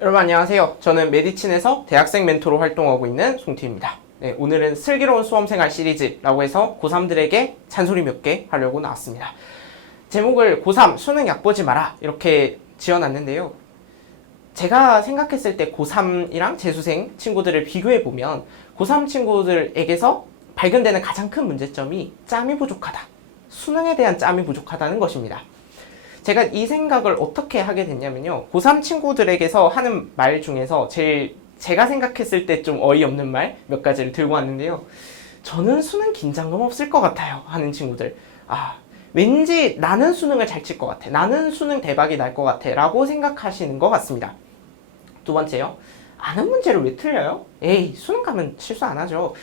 여러분 안녕하세요. 저는 메디친에서 대학생 멘토로 활동하고 있는 송티입니다. 네, 오늘은 슬기로운 수험생활 시리즈라고 해서 고3들에게 잔소리 몇 개 하려고 나왔습니다. 제목을 고3 수능 약 보지 마라 이렇게 지어놨는데요. 제가 생각했을 때 고3이랑 재수생 친구들을 비교해보면 고3 친구들에게서 발견되는 가장 큰 문제점이 짬이 부족하다. 수능에 대한 짬이 부족하다는 것입니다. 제가 이 생각을 어떻게 하게 됐냐면요. 고3 친구들에게서 하는 말 중에서 제가 생각했을 때 좀 어이없는 말 몇 가지를 들고 왔는데요. 저는 수능 긴장감 없을 것 같아요 하는 친구들. 왠지 나는 수능을 잘 칠 것 같아. 나는 수능 대박이 날 것 같아 라고 생각하시는 것 같습니다. 두 번째요. 아는 문제를 왜 틀려요? 에이, 수능 가면 실수 안 하죠.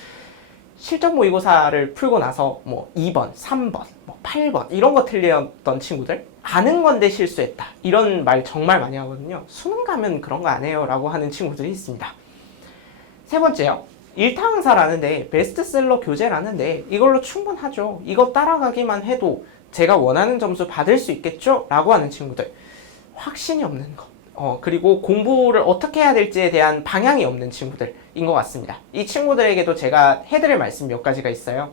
실전 모의고사를 풀고 나서 2번, 3번, 8번 이런 거 틀렸던 친구들 아는 건데 실수했다 이런 말 정말 많이 하거든요. 수능 가면 그런 거 안 해요 라고 하는 친구들이 있습니다. 세 번째요. 일타강사라는데 베스트셀러 교재라는데 이걸로 충분하죠. 이거 따라가기만 해도 제가 원하는 점수 받을 수 있겠죠? 라고 하는 친구들. 확신이 없는 것. 그리고 공부를 어떻게 해야 될지에 대한 방향이 없는 친구들인 것 같습니다. 이 친구들에게도 제가 해드릴 말씀 몇 가지가 있어요.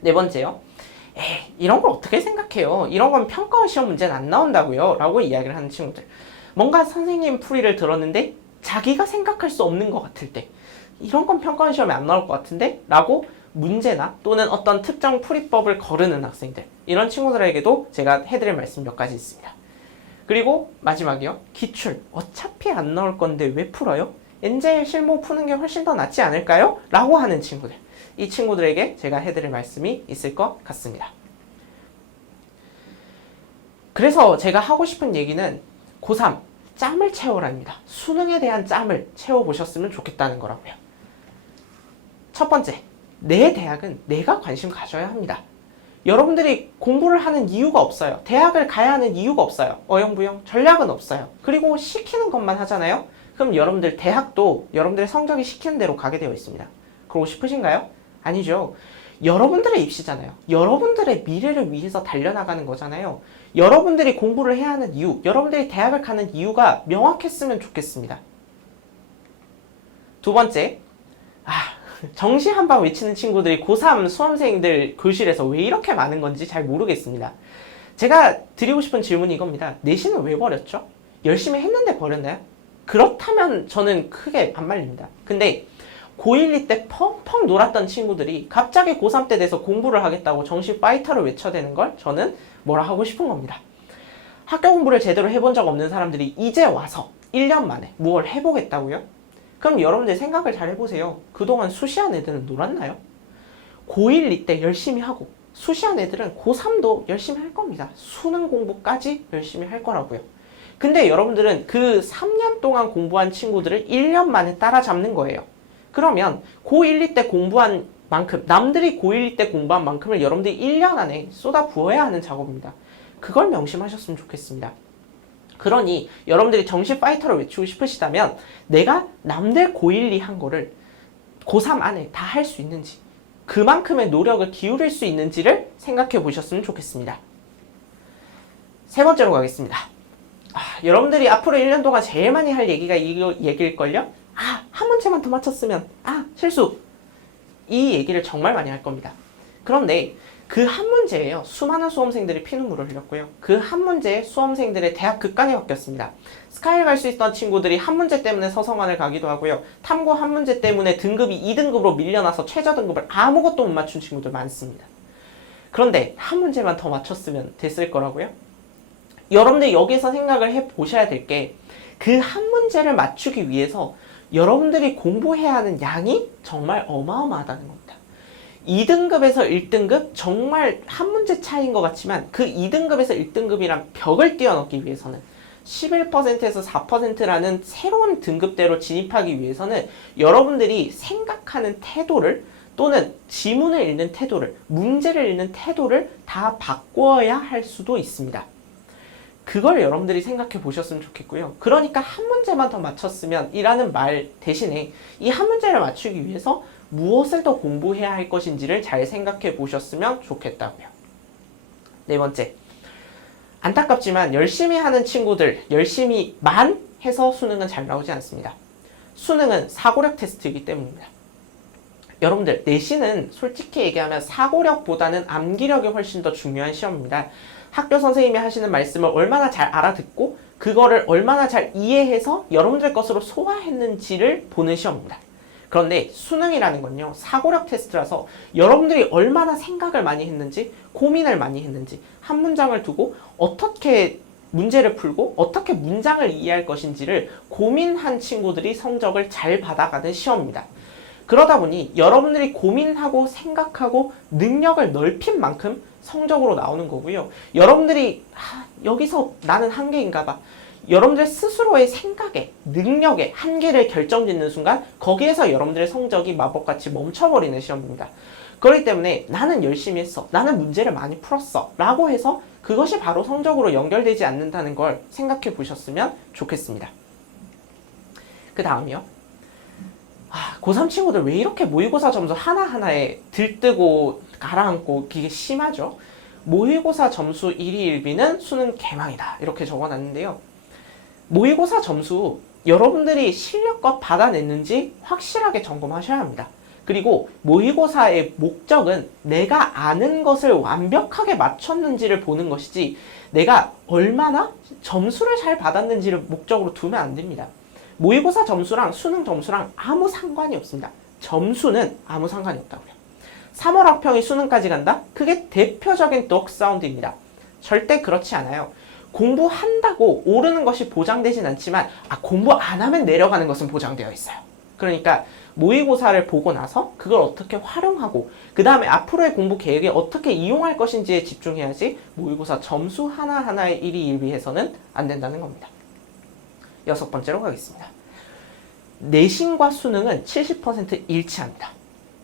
네 번째요. 이런 걸 어떻게 생각해요? 이런 건 평가원 시험 문제는 안 나온다고요? 라고 이야기를 하는 친구들. 뭔가 선생님 풀이를 들었는데 자기가 생각할 수 없는 것 같을 때 이런 건 평가원 시험에 안 나올 것 같은데? 라고 문제나 또는 어떤 특정 풀이법을 거르는 학생들. 이런 친구들에게도 제가 해드릴 말씀 몇 가지 있습니다. 그리고 마지막이요. 기출. 어차피 안 나올 건데 왜 풀어요? 엔젤 실무 푸는 게 훨씬 더 낫지 않을까요? 라고 하는 친구들. 이 친구들에게 제가 해드릴 말씀이 있을 것 같습니다. 그래서 제가 하고 싶은 얘기는 고3 짬을 채워라입니다. 수능에 대한 짬을 채워보셨으면 좋겠다는 거라고요. 첫 번째, 내 대학은 내가 관심 가져야 합니다. 여러분들이 공부를 하는 이유가 없어요. 대학을 가야 하는 이유가 없어요. 어영부영 전략은 없어요. 그리고 시키는 것만 하잖아요. 그럼 여러분들 대학도 여러분들의 성적이 시키는 대로 가게 되어 있습니다. 그러고 싶으신가요? 아니죠. 여러분들의 입시잖아요. 여러분들의 미래를 위해서 달려나가는 거잖아요. 여러분들이 공부를 해야 하는 이유, 여러분들이 대학을 가는 이유가 명확했으면 좋겠습니다. 두 번째, 정시 한방 외치는 친구들이 고3 수험생들 교실에서 왜 이렇게 많은 건지 잘 모르겠습니다. 제가 드리고 싶은 질문이 이겁니다. 내신은 왜 버렸죠? 열심히 했는데 버렸나요? 그렇다면 저는 크게 반말립니다. 근데 고1, 2 때 펑펑 놀았던 친구들이 갑자기 고3 때 돼서 공부를 하겠다고 정시 파이터를 외쳐대는 걸 저는 뭐라 하고 싶은 겁니다. 학교 공부를 제대로 해본 적 없는 사람들이 이제 와서 1년 만에 뭘 해보겠다고요? 그럼 여러분들 생각을 잘 해보세요. 그동안 수시한 애들은 놀았나요? 고1, 2 때 열심히 하고 수시한 애들은 고3도 열심히 할 겁니다. 수능 공부까지 열심히 할 거라고요. 근데 여러분들은 그 3년 동안 공부한 친구들을 1년 만에 따라잡는 거예요. 그러면 고1, 2 때 공부한 만큼, 남들이 고1, 2 때 공부한 만큼을 여러분들이 1년 안에 쏟아 부어야 하는 작업입니다. 그걸 명심하셨으면 좋겠습니다. 그러니 여러분들이 정시 파이터를 외치고 싶으시다면 내가 남들 고1, 2 한 거를 고3 안에 다 할 수 있는지 그만큼의 노력을 기울일 수 있는지를 생각해 보셨으면 좋겠습니다. 세 번째로 가겠습니다. 여러분들이 앞으로 1년 동안 제일 많이 할 얘기가 이 얘기일걸요? 한 문제만 더 맞췄으면 실수! 이 얘기를 정말 많이 할 겁니다. 그런데 그 한 문제에요. 수많은 수험생들이 피눈물을 흘렸고요. 그 한 문제에 수험생들의 대학 극강이 바뀌었습니다. 스카이를 갈 수 있던 친구들이 한 문제 때문에 서성환을 가기도 하고요. 탐구 한 문제 때문에 등급이 2등급으로 밀려나서 최저 등급을 아무것도 못 맞춘 친구들 많습니다. 그런데 한 문제만 더 맞췄으면 됐을 거라고요. 여러분들 여기서 생각을 해보셔야 될 게 그 한 문제를 맞추기 위해서 여러분들이 공부해야 하는 양이 정말 어마어마하다는 겁니다. 2등급에서 1등급 정말 한 문제 차이인 것 같지만 그 2등급에서 1등급이란 벽을 뛰어넘기 위해서는 11%에서 4%라는 새로운 등급대로 진입하기 위해서는 여러분들이 생각하는 태도를 또는 지문을 읽는 태도를, 문제를 읽는 태도를 다 바꿔야 할 수도 있습니다. 그걸 여러분들이 생각해 보셨으면 좋겠고요. 그러니까 한 문제만 더 맞췄으면 이라는 말 대신에 이 한 문제를 맞추기 위해서 무엇을 더 공부해야 할 것인지를 잘 생각해 보셨으면 좋겠다고요. 네 번째, 안타깝지만 열심히 하는 친구들, 열심히만 해서 수능은 잘 나오지 않습니다. 수능은 사고력 테스트이기 때문입니다. 여러분들 내신은 솔직히 얘기하면 사고력보다는 암기력이 훨씬 더 중요한 시험입니다. 학교 선생님이 하시는 말씀을 얼마나 잘 알아듣고 그거를 얼마나 잘 이해해서 여러분들 것으로 소화했는지를 보는 시험입니다. 그런데 수능이라는 건요, 사고력 테스트라서 여러분들이 얼마나 생각을 많이 했는지, 고민을 많이 했는지, 한 문장을 두고 어떻게 문제를 풀고 어떻게 문장을 이해할 것인지를 고민한 친구들이 성적을 잘 받아가는 시험입니다. 그러다 보니 여러분들이 고민하고 생각하고 능력을 넓힌 만큼 성적으로 나오는 거고요. 여러분들이 여기서 나는 한계인가 봐. 여러분들 스스로의 생각에, 능력에 한계를 결정짓는 순간 거기에서 여러분들의 성적이 마법같이 멈춰버리는 시험입니다. 그렇기 때문에 나는 열심히 했어, 나는 문제를 많이 풀었어 라고 해서 그것이 바로 성적으로 연결되지 않는다는 걸 생각해 보셨으면 좋겠습니다. 그 다음이요. 고3 친구들 왜 이렇게 모의고사 점수 하나하나에 들뜨고 가라앉고 그게 심하죠? 모의고사 점수 1위 1비는 수능 개망이다 이렇게 적어놨는데요. 모의고사 점수 여러분들이 실력껏 받아냈는지 확실하게 점검하셔야 합니다. 그리고 모의고사의 목적은 내가 아는 것을 완벽하게 맞췄는지를 보는 것이지 내가 얼마나 점수를 잘 받았는지를 목적으로 두면 안 됩니다. 모의고사 점수랑 수능 점수랑 아무 상관이 없습니다. 점수는 아무 상관이 없다고요. 3월 학평이 수능까지 간다? 그게 대표적인 독 사운드입니다. 절대 그렇지 않아요. 공부한다고 오르는 것이 보장되진 않지만 공부 안 하면 내려가는 것은 보장되어 있어요. 그러니까 모의고사를 보고 나서 그걸 어떻게 활용하고 그 다음에 앞으로의 공부 계획에 어떻게 이용할 것인지에 집중해야지 모의고사 점수 하나하나의 1위 1비해서는 안 된다는 겁니다. 6번째로 가겠습니다. 내신과 수능은 70% 일치합니다.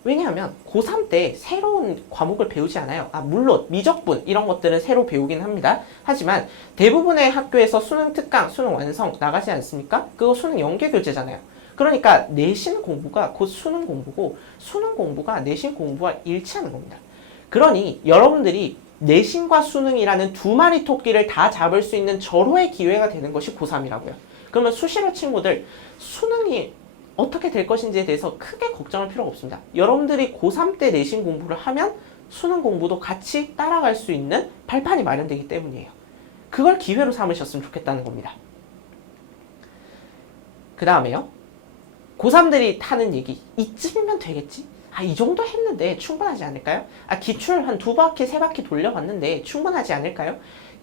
왜냐하면 고3 때 새로운 과목을 배우지 않아요. 물론 미적분 이런 것들은 새로 배우긴 합니다. 하지만 대부분의 학교에서 수능 특강, 수능 완성 나가지 않습니까? 그거 수능 연계교재잖아요. 그러니까 내신 공부가 곧 수능 공부고 수능 공부가 내신 공부와 일치하는 겁니다. 그러니 여러분들이 내신과 수능이라는 두 마리 토끼를 다 잡을 수 있는 절호의 기회가 되는 것이 고3이라고요. 그러면 수시로 친구들 수능이 어떻게 될 것인지에 대해서 크게 걱정할 필요가 없습니다. 여러분들이 고3 때 내신 공부를 하면 수능 공부도 같이 따라갈 수 있는 발판이 마련되기 때문이에요. 그걸 기회로 삼으셨으면 좋겠다는 겁니다. 그 다음에요. 고3들이 타는 얘기, 이쯤이면 되겠지? 이 정도 했는데 충분하지 않을까요? 기출 한 2바퀴, 3바퀴 돌려봤는데 충분하지 않을까요?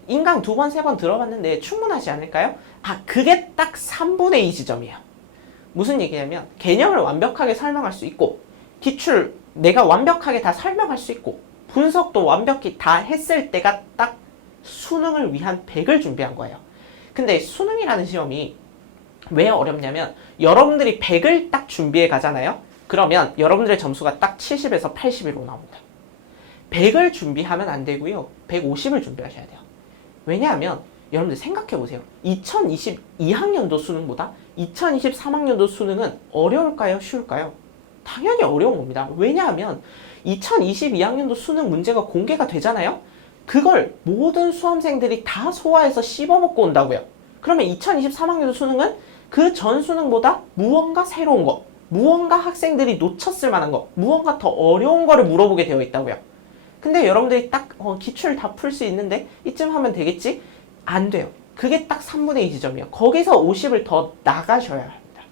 인강 2번, 3번 들어봤는데 충분하지 않을까요? 그게 딱 3분의 2 지점이에요. 무슨 얘기냐면 개념을 완벽하게 설명할 수 있고 기출 내가 완벽하게 다 설명할 수 있고 분석도 완벽히 다 했을 때가 딱 수능을 위한 100을 준비한 거예요. 근데 수능이라는 시험이 왜 어렵냐면 여러분들이 100을 딱 준비해 가잖아요. 그러면 여러분들의 점수가 딱 70에서 80으로 나옵니다. 100을 준비하면 안 되고요. 150을 준비하셔야 돼요. 왜냐하면 여러분들 생각해 보세요. 2022학년도 수능보다 2023학년도 수능은 어려울까요? 쉬울까요? 당연히 어려운 겁니다. 왜냐하면 2022학년도 수능 문제가 공개가 되잖아요? 그걸 모든 수험생들이 다 소화해서 씹어먹고 온다고요. 그러면 2023학년도 수능은 그 전 수능보다 무언가 새로운 거, 무언가 학생들이 놓쳤을 만한 거, 무언가 더 어려운 거를 물어보게 되어 있다고요. 근데 여러분들이 딱 기출 다 풀 수 있는데 이쯤 하면 되겠지? 안 돼요. 그게 딱 3분의 2 지점이에요. 거기서 50을 더 나가셔야 합니다.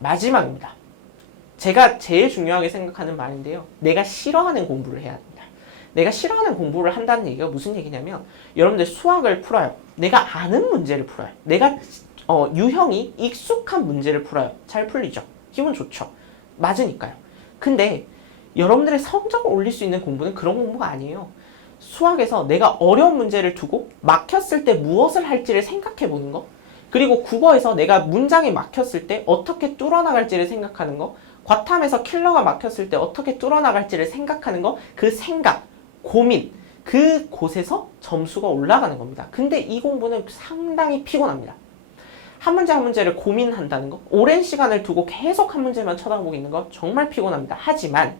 마지막입니다. 제가 제일 중요하게 생각하는 말인데요. 내가 싫어하는 공부를 해야 합니다. 내가 싫어하는 공부를 한다는 얘기가 무슨 얘기냐면 여러분들 수학을 풀어요. 내가 아는 문제를 풀어요. 내가 유형이 익숙한 문제를 풀어요. 잘 풀리죠? 기분 좋죠? 맞으니까요. 근데 여러분들의 성적을 올릴 수 있는 공부는 그런 공부가 아니에요. 수학에서 내가 어려운 문제를 두고 막혔을 때 무엇을 할지를 생각해 보는 거, 그리고 국어에서 내가 문장이 막혔을 때 어떻게 뚫어나갈지를 생각하는 거, 과탐에서 킬러가 막혔을 때 어떻게 뚫어나갈지를 생각하는 거, 그 생각, 고민, 그곳에서 점수가 올라가는 겁니다. 근데 이 공부는 상당히 피곤합니다. 한 문제 한 문제를 고민한다는 거, 오랜 시간을 두고 계속 한 문제만 쳐다보고 있는 거 정말 피곤합니다. 하지만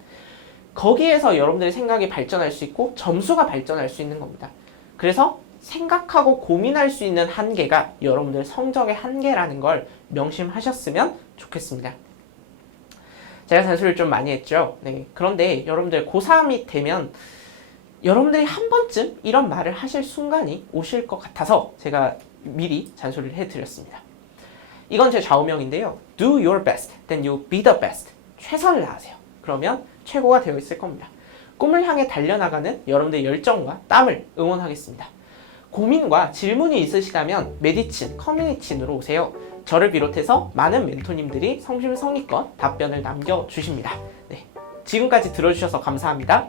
거기에서 여러분들의 생각이 발전할 수 있고 점수가 발전할 수 있는 겁니다. 그래서 생각하고 고민할 수 있는 한계가 여러분들 성적의 한계라는 걸 명심하셨으면 좋겠습니다. 제가 잔소리를 좀 많이 했죠. 네, 그런데 여러분들 고3이 되면 여러분들이 한 번쯤 이런 말을 하실 순간이 오실 것 같아서 제가 미리 잔소리를 해드렸습니다. 이건 제 좌우명인데요. Do your best, then you'll be the best. 최선을 다하세요. 그러면 최고가 되어 있을 겁니다. 꿈을 향해 달려나가는 여러분들의 열정과 땀을 응원하겠습니다. 고민과 질문이 있으시다면 메디친, 커뮤니친으로 오세요. 저를 비롯해서 많은 멘토님들이 성심성의껏 답변을 남겨주십니다. 네, 지금까지 들어주셔서 감사합니다.